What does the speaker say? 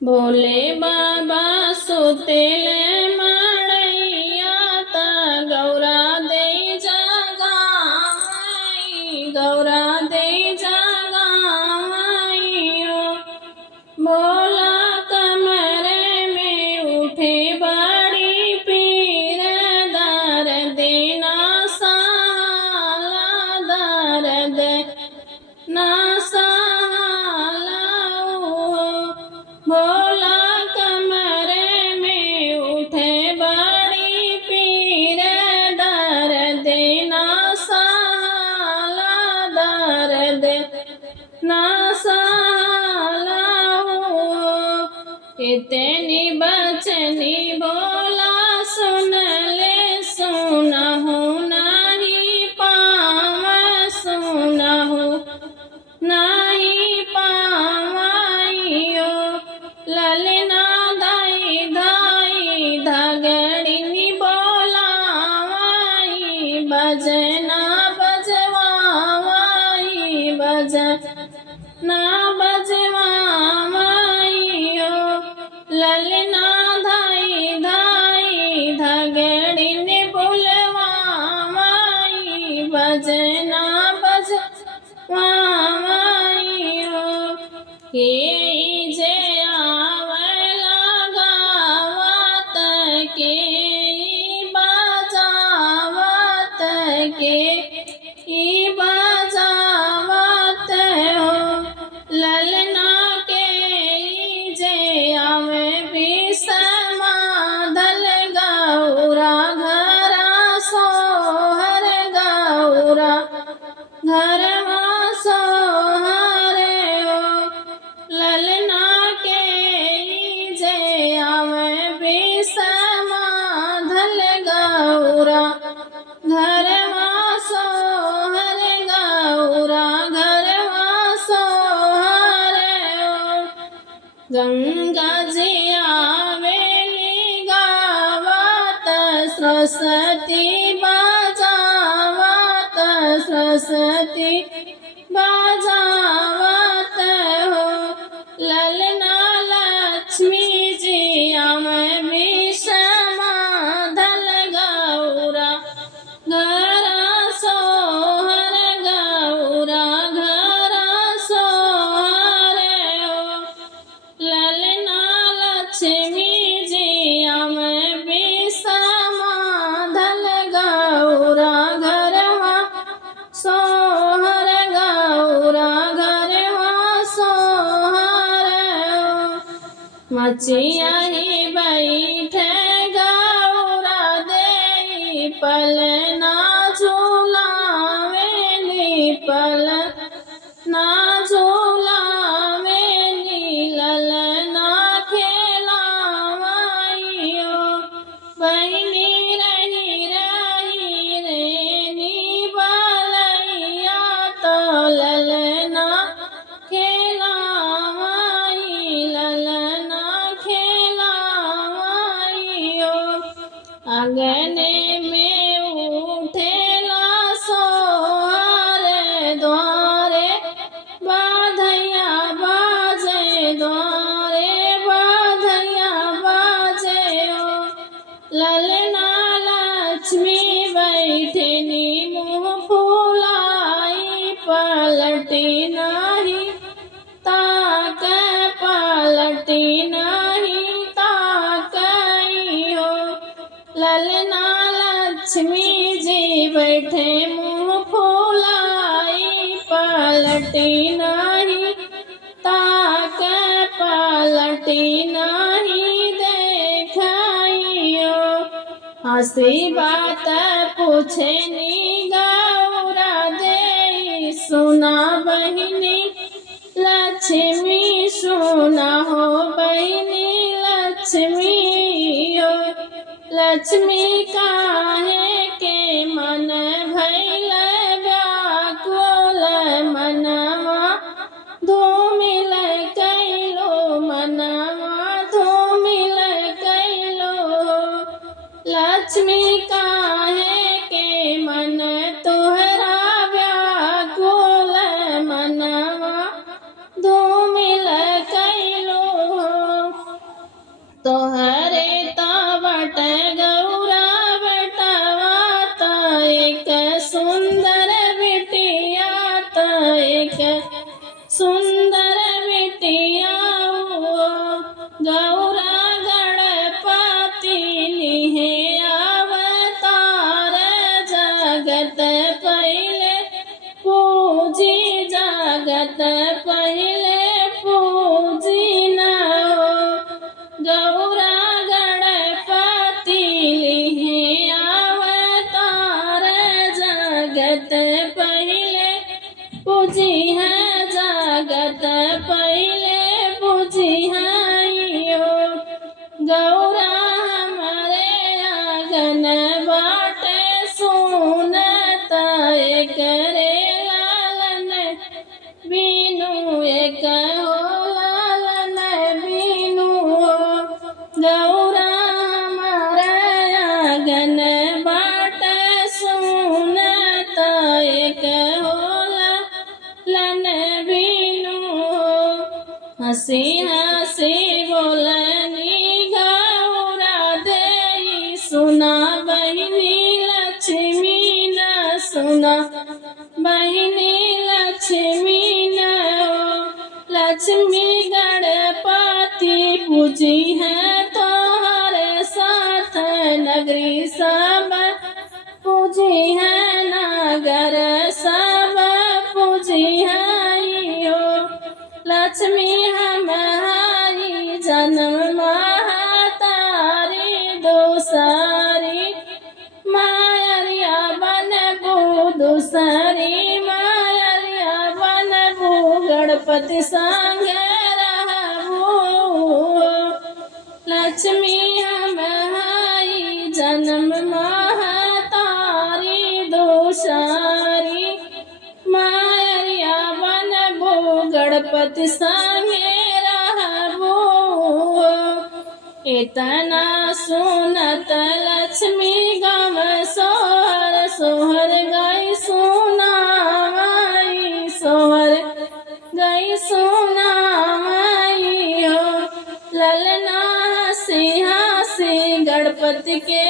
भोले बाबा सुतेले मड़ैया त गौरा दे जगाई, गौरा दे जगाइयो। भोला कमरे में उठे बड़ी पीर, दर्द ना सहाला, दर्द ना सहाला। भोला कमरे में उठे बड़ी पीर, दर्द ना सहाला, दर्द ना सहाला। इतनी बचनी भोला सुन ले, सुनहु नहीं पावा, सुनहु नहीं पावाइयो। ललना दाई दाई धगड़िनी बोलावाई, बजना बजवावाई, बजना बजवावाइयो। ललना दाई दाई धगड़िनी बोलवावाई, बजना बजवावाइयो। के जे आवेला गावत, के बजावत, के बजावत हो। ललना के जे आवे विसमाधल, गौरा घरा सोहर, गौरा घरवा सोहरे हो। ललना के जे आवे विसमाधल, गौरा घरवा सोहर, गौरा घरवा सोहरे हो। गंगा जी आवेली गावत, सरस्वती बजावत, सरस्वती बजावत हो। ललना लक्ष्मी जी आवे विसमाधल, गौरा घरा सोहर, गौरा घरा सोहरे हो। ललना लक्ष्मी जी आवे विसमाधल, गौरा घरवा सोहर, गौरा घरवा सोहरे हो। मचिया ही बैठे गौरा दे, पलना झूलावेली, पलना झूलावेली। ललना खेलावाइयो, बहिनी रही रही रेनी बलैया, तो ललना खेलावाई, ललना खेलावाइयो। आंगने में उठेला सोहर, द्वारे बाधैया बाजे, द्वारे बाधैया बाजे हो। ललना लक्ष्मी बैठनी मुँह फुलाई, पलटी नहीं ताक, पलटी नहीं ताकइयो। ललना लक्ष्मी जी बैठे मुँह फुलाई, पलटी नहीं ताक, पलटी नहीं देखइयो। हंसी बात पूछनी गौरा दे, सुना बहिनी लक्ष्मी, सुना हो बहिनी लक्ष्मी हो। लक्ष्मी काहे के मन भइल व्याकुल, मनवा धूमिल कैलो, मनवा धूमिल कैलो। लक्ष्मी काहे के मन तोहरा व्याकुल, मनवा धूमिल कैलो। तोहरे तावट गौरा बेटवात एक सुंदर बिटिया एक सुंदर बिटिया गौरा गणपति लिहे अवतार जगत पहले पूजी जगत पहले पूजी न गौरा गणपति लिहे अवतार जगत पहले पूजी है जगत पहले पूजी है यो गौरा हमारे आंगन बाटे सुनत करे लालन बीनू एक हो लालन बीनू गौरा हमारे आंगन बाटे सुनत एक हो लालन बीनू हंसी हंसी बोलनी गौरा दे सुना बहिनी लक्ष्मी न सुना बहिनी लक्ष्मी न लक्ष्मी गणपति पूजी है तोहरे साथ नगरी सब पूजी है नगर सब पूजी है यो लक्ष्मी हमारी जन्म महतारी दूसरी मायरिया बनबू दूसरी मायरिया बनबू गणपति संगे रहबू लक्ष्मी हमारी जन्म महतारी दूसरी मायरिया बनबू गणपति संगे रहबू इतना सुनत लक्ष्मी गव सोहर सोहर गई सुनावाई सोहर गई सुनावाई हो ललना हंसी हंसी गणपति के